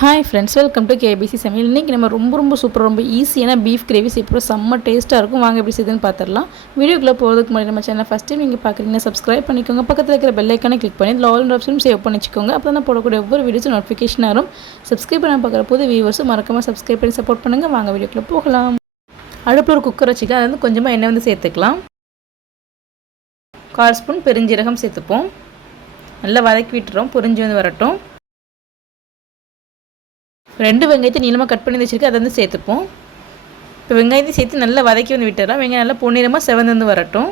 Hi friends welcome to KPC சமையல் இன்றைக்கி நம்ம ரொம்ப ரொம்ப சூப்பர் ரொம்ப ஈஸியான பீஃப் கிரேவி செய்யப்போ செம்ம டேஸ்ட்டாக இருக்கும். வாங்க எப்படி செய்யுதுன்னு பார்த்துடலாம். வீடியோக்குள்ளே போகிறதுக்கு முன்னாடி நம்ம சேனல் ஃபஸ்ட் டைம் நீங்கள் பார்க்குறீங்கன்னா சப்ஸ்கிரைப் பண்ணிக்கோங்க. பக்கத்தில் இருக்கிற பெல்லைக்கானே கிளிக் பண்ணி இதில் ஆல் ஆப்ஷனும் சேவ் பண்ணிச்சுக்கோங்க அப்போ தான் போடக்கூடிய ஒவ்வொரு வீடியோஸும் நோட்டிஃபிகேஷன் வரும். சப்ஸ்கிரைப் பண்ண பார்க்குற போது வியூவர்ஸும் மறக்காமல் சப்ஸ்கிரைப் பண்ணி சப்போர்ட் பண்ணுங்கள் வாங்க வீடியோக்குள்ளே போகலாம். அடுப்பில் ஒரு குக்கர் வச்சுக்கலாம். அது வந்து கொஞ்சமாக எண்ணெய் வந்து சேர்த்துக்கலாம். கால் ஸ்பூன் பெருஞ்சீரகம் சேர்த்துப்போம். நல்லா வதக்கி விட்டுறோம். பொரிஞ்சு வந்து வரட்டும். ரெண்டு வெங்காயத்தை நீளமாக கட் பண்ணி வச்சுருக்கு அதை வந்து சேர்த்துப்போம். இப்போ வெங்காயத்தை சேர்த்து நல்லா வதக்கி வந்து விட்டுறோம் வெங்காயம் நல்லா பொன்னிறமாக செவந்து வந்து வரட்டும்.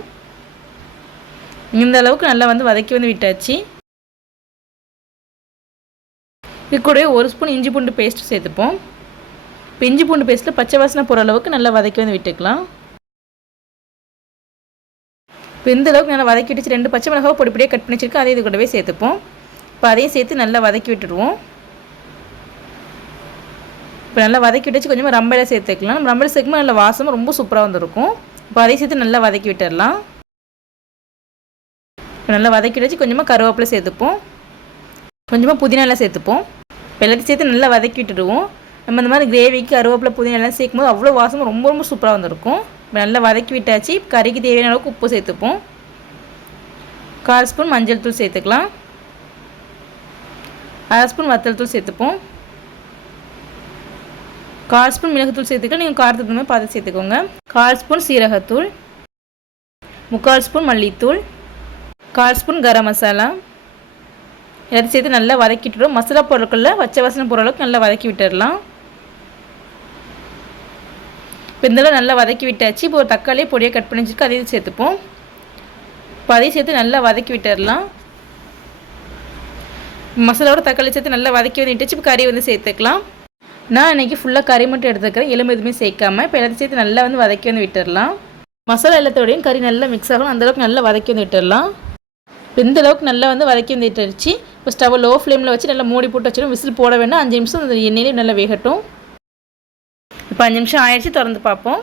இந்த அளவுக்கு நல்லா வந்து வதக்கி வந்து விட்டாச்சு. இது கூட ஒரு ஸ்பூன் இஞ்சி பூண்டு பேஸ்ட் சேர்த்துப்போம். இப்போ இஞ்சி பூண்டு பேஸ்ட்டில் பச்சை வாசனை போகிற அளவுக்கு நல்லா வதக்கி வந்து விட்டுக்கலாம். இப்போ இந்த அளவுக்கு நல்லா வதக்கி விட்டுச்சு. ரெண்டு பச்சை மிளகாவை பொடிப்படியாக கட் பண்ணி வச்சுருக்கோம் அதே இது கூடவே சேர்த்துப்போம். இப்போ அதையும் சேர்த்து நல்லா வதக்கி விட்டுடுவோம் இப்போ நல்லா வதக்கி விட்டு கொஞ்சமாக ரம்பையில் சேர்த்துக்கலாம். நம்ம ரம்பையில் சேர்க்கும்போது நல்லா வாசமாக ரொம்ப சூப்பராக வந்துருக்கும். இப்போ அதையும் சேர்த்து நல்லா வதக்கி விட்டுடலாம். இப்போ நல்லா வதக்கி வச்சு கொஞ்சமாக கருவேப்பிலை சேர்த்துப்போம். கொஞ்சமாக புதினாலாம் சேர்த்துப்போம். இப்போ எல்லாத்தையும் சேர்த்து நல்லா வதக்கி விட்டுடுவோம். நம்ம இந்த மாதிரி கிரேவிக்கு கருவேப்பிலை புதினாலாம் சேர்க்கும்போது அவ்வளோ வாசம் ரொம்ப ரொம்ப சூப்பராக வந்திருக்கும். இப்போ நல்லா வதக்கி விட்டாச்சு. கறிக்கு தேவையான அளவுக்கு உப்பு சேர்த்துப்போம். கால் ஸ்பூன் மஞ்சள் தூள் சேர்த்துக்கலாம். அரை ஸ்பூன் வத்தல் தூள் சேர்த்துப்போம். கால் ஸ்பூன் மிளகுத்தூள் சேர்த்துக்கலாம் நீங்கள் காரத்துக்கு மாதிரி பார்த்து சேர்த்துக்கோங்க. கால் ஸ்பூன் சீரகத்தூள் முக்கால் ஸ்பூன் மல்லித்தூள் கால் ஸ்பூன் கரம் மசாலா. எல்லாத்தையும் சேர்த்து நல்லா வதக்கிட்டுரும் மசாலா பொருட்களில் வச்ச வாசனை போகிற அளவுக்கு நல்லா வதக்கி விட்டுடலாம். இப்போ இந்தளவு நல்லா வதக்கி விட்டாச்சு. இப்போ ஒரு தக்காளியை பொடியை கட் பண்ணி வச்சுருக்கு அதையும் சேர்த்துப்போம். இப்போ அதையும் சேர்த்து நல்லா வதக்கி விட்டுடலாம். மசாலாவோட தக்காளி சேர்த்து நல்லா வதக்கி வந்து விட்டாச்சு இப்போ கறி வந்து சேர்த்துக்கலாம். நான் இன்றைக்கி ஃபுல்லாக கறி மட்டும் எடுத்துக்கிறேன். எலும்பு எதுவுமே சேர்க்காமல் இப்போ எல்லாத்தையும் சேர்த்து நல்லா வந்து வதக்கி வந்து விட்டுடலாம். மசாலா எல்லாத்தோடையும் கறி நல்லா மிக்ஸ் ஆகணும். அந்தளவுக்கு நல்லா வதக்கி வந்து விட்டுடலாம். இந்த அளவுக்கு நல்லா வந்து வதக்கி வந்து விட்டுருச்சு. இப்போ ஸ்டவ் லோ ஃப்ளேமில் வச்சு நல்லா மூடி போட்டு வச்சிடும் விசில் போட வேண்டாம். அஞ்சு நிமிஷம் அந்த எண்ணெயிலையும் நல்லா வேகட்டும். இப்போ அஞ்சு நிமிஷம் ஆயிடுச்சு. திறந்து பார்ப்போம்.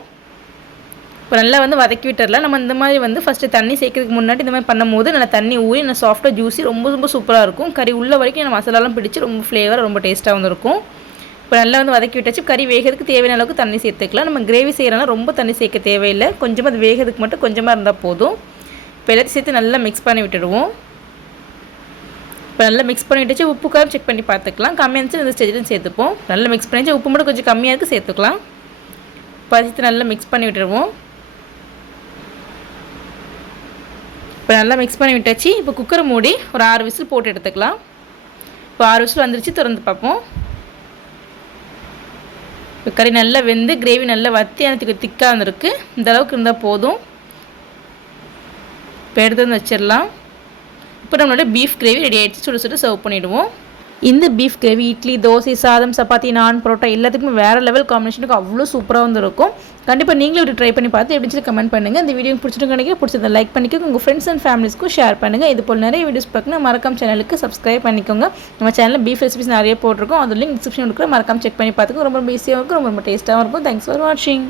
இப்போ நல்லா வந்து வதக்கி விட்டுறலாம் நம்ம இந்த மாதிரி வந்து ஃபஸ்ட்டு தண்ணி சேர்க்கறதுக்கு முன்னாடி இந்த மாதிரி பண்ணும்போது நல்லா தண்ணி ஊறி நல்லா சாஃப்ட்டாக ஜூஸி ரொம்ப ரொம்ப சூப்பராக இருக்கும். கறி உள்ள வரைக்கும் நம்ம மசாலாலாம் பிடிச்சி ரொம்ப ஃப்ளேவர் ரொம்ப டேஸ்ட்டாக வந்துருக்கும் இப்போ நல்லா வந்து வதக்கி விட்டாச்சு. கறி வேகிறதுக்கு தேவையான அளவுக்கு தண்ணி சேர்த்துக்கலாம். நம்ம கிரேவி செய்கிறனால ரொம்ப தண்ணி சேர்க்க தேவையில்லை. கொஞ்சமாக அது வேகிறதுக்கு மட்டும் கொஞ்சமாக இருந்தால் போதும். இப்போ எல்லாத்தையும் சேர்த்து நல்லா மிக்ஸ் பண்ணி விட்டுடுவோம். இப்போ நல்லா மிக்ஸ் பண்ணி விட்டுச்சு. உப்பு காரம் செக் பண்ணி பார்த்துக்கலாம். கம்மியாக இருந்துச்சு இந்த ஸ்டேஜிலும் சேர்த்துப்போம். நல்லா மிக்ஸ் பண்ணிச்சு உப்பு மட்டும் கொஞ்சம் கம்மியாக இருக்குது சேர்த்துக்கலாம். பறித்து நல்லா மிக்ஸ் பண்ணி விட்டுருவோம். இப்போ நல்லா மிக்ஸ் பண்ணி விட்டாச்சு. இப்போ குக்கரை மூடி ஒரு ஆறு விசில் போட்டு எடுத்துக்கலாம். இப்போ ஆறு விசில் வந்துருச்சு. திறந்து பார்ப்போம். கறி நல்லா வெந்து கிரேவி நல்லா வத்தி எனக்கு திக்காக வந்துருக்கு இந்த அளவுக்கு இருந்தால் போதும். இப்போ எடுத்து வந்து வச்சிடலாம். இப்போ நம்மளோட பீஃப் கிரேவி ரெடி ஆகிடுச்சு சுட சுட சர்வ் பண்ணிவிடுவோம் இந்த பீஃப் கிரேவி இட்லி தோசை சாதம் சப்பாத்தி நான் பரோட்டா எல்லாத்துக்குமே வேறு லெவல் காம்பினேஷனுக்கு அவ்வளோ சூப்பராக வந்துருக்கும். கண்டிப்பாக நீங்களும் ஒரு ட்ரை பண்ணி பார்த்து எப்படி சொல்லி கமெண்ட் பண்ணுங்கள் இந்த வீடியோ பிடிச்சிட்டு கிடைக்க பிடிச்சதை லைக் பண்ணிக்கோங்க. உங்கள் ஃப்ரெண்ட்ஸ் அண்ட் ஃபேமிலிஸ்க்கும் ஷேர் பண்ணுங்கள் இது போல் நிறைய வீடியோஸ் பார்க்கணும் மறக்காம சேனலுக்கு சப்ஸ்கிரைப் பண்ணிக்கோங்க. நம்ம சேனலில் பீஃப் ரெசிபிஸ் நிறைய போட்டிருக்கோம். அது லிங்க் டிஸ்கிரிப்ஷன் கொடுக்குற மறக்காம செக் பண்ணி பார்த்துக்கோங்க. ரொம்ப ஈஸியாக இருக்கும். ரொம்ப ரொம்ப டேஸ்ட்டாகவும் இருக்கும். தேங்க்ஸ் ஃபார் வாட்சிங்